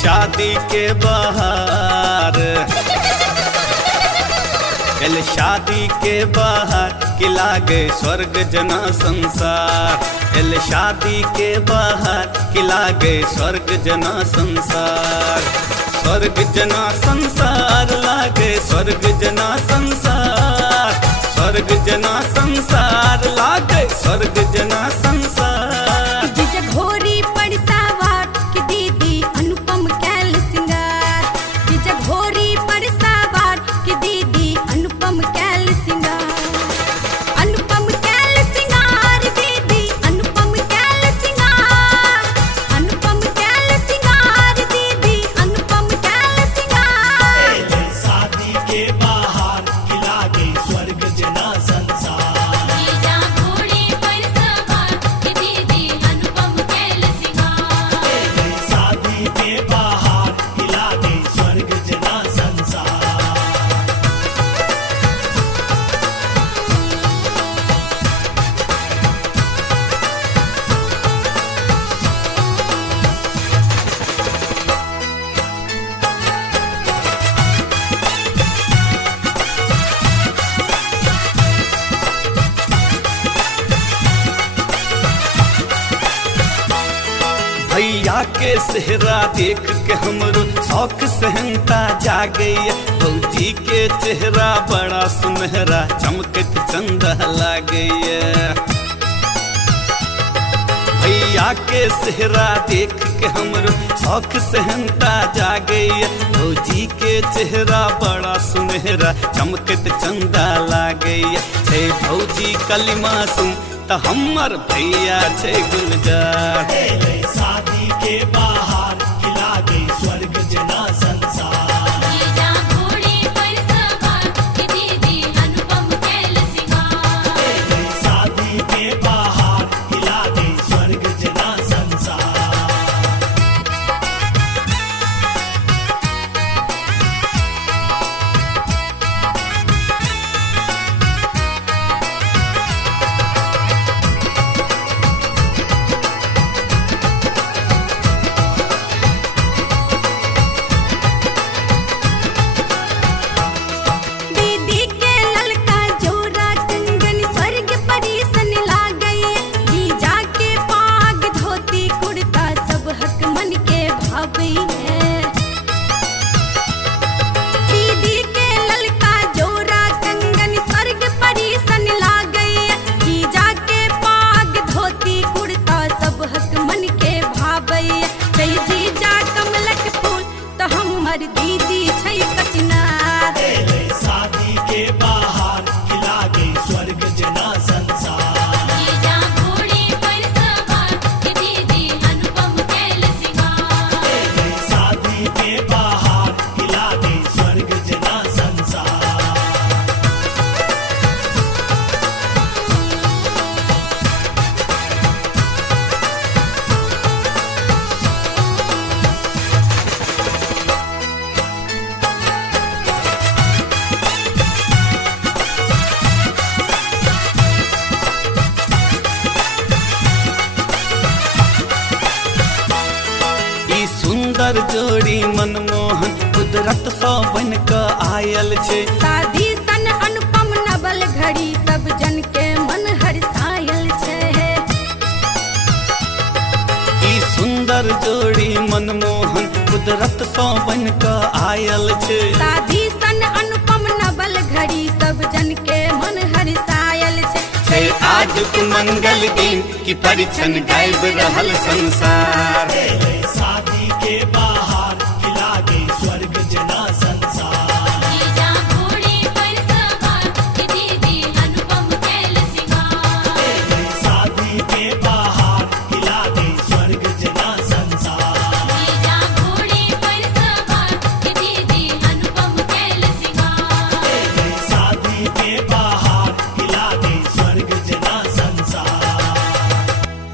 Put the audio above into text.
शादी के बाहर, कल शादी के बाहर कि लागे स्वर्ग जना संसार, कल शादी के बाहर कि लागे स्वर्ग जना संसार, स्वर्ग जना संसार लागे स्वर्ग जना संसार, स्वर्ग जना संसार लागे स्वर्ग जना संसार। जीजा घोरी पड़सावार की दीदी अनुपम कैल सिंगार, जीजा घोरी पड़सावार की दीदी अनुपम कैल सिंगार, अनुपम कैल सिंगार दीदी अनुपम कैल सिंगार, अनुपम कैल सिंगार दीदी अनुपम कैल सिंगार। शादी के बाहर कि लागे स्वर्ग जना संसार, जीजा घोड़ी पर सवार की दीदी अनुपम कैल सिंगार, शादी के बाहर कि लागे स्वर्ग जना संसार। भैया के सेहरा देख के हमरो शौक सहनता जागे, भौजी के चेहरा बड़ा सुनहरा चमकत चंदा लागे। भैया के सेहरा देख के हमरो शौक सहनता जागे, भौजी के चेहरा बड़ा सुनहरा चमकत चंदा लागे। छे भौजी कलिमा सुन त हमर भैया छे गुलजार, शादी के बाहर कि लागे स्वर्ग जना संसार, जीजा घोड़ी पर सवार की दीदी अनुपम कैल सिंगार, शादी के बाहर कि लागे स्वर्ग जना संसार। दीदी के ललका जोरा कंगन स्वर्ग परीसन लागई, जीजा के पाग धोती कुर्ता सब हक मन के भावई है। दीदी के ललका जोरा कंगन स्वर्ग परीसन लागई, जीजा के पाग धोती कुर्ता सब हक मन के भावई। छै जीजा कमलक फूल तो हमर दीदी छै कचनार, शादी के बाहर कि लागे स्वर्ग जना संसार, जीजा घोड़ी पर सवार की दीदी अनुपम कैल सिंगार, शादी के बाहर कि लागे स्वर्ग जना संसार। ई सुंदर जोड़ी मनमोहन कुदरत सँ बन क आयल छे, शादी सन अनुपम नवल घड़ी सब जन के मन हर्षायल छै। ई सुंदर जोड़ी मनमोहन कुदरत सँ बन क आयल छे, शादी सन अनुपम नवल घड़ी सब जन के मन हर्षायल छै। छे आज मंगल दिन की परिछन गायब रहल संसार।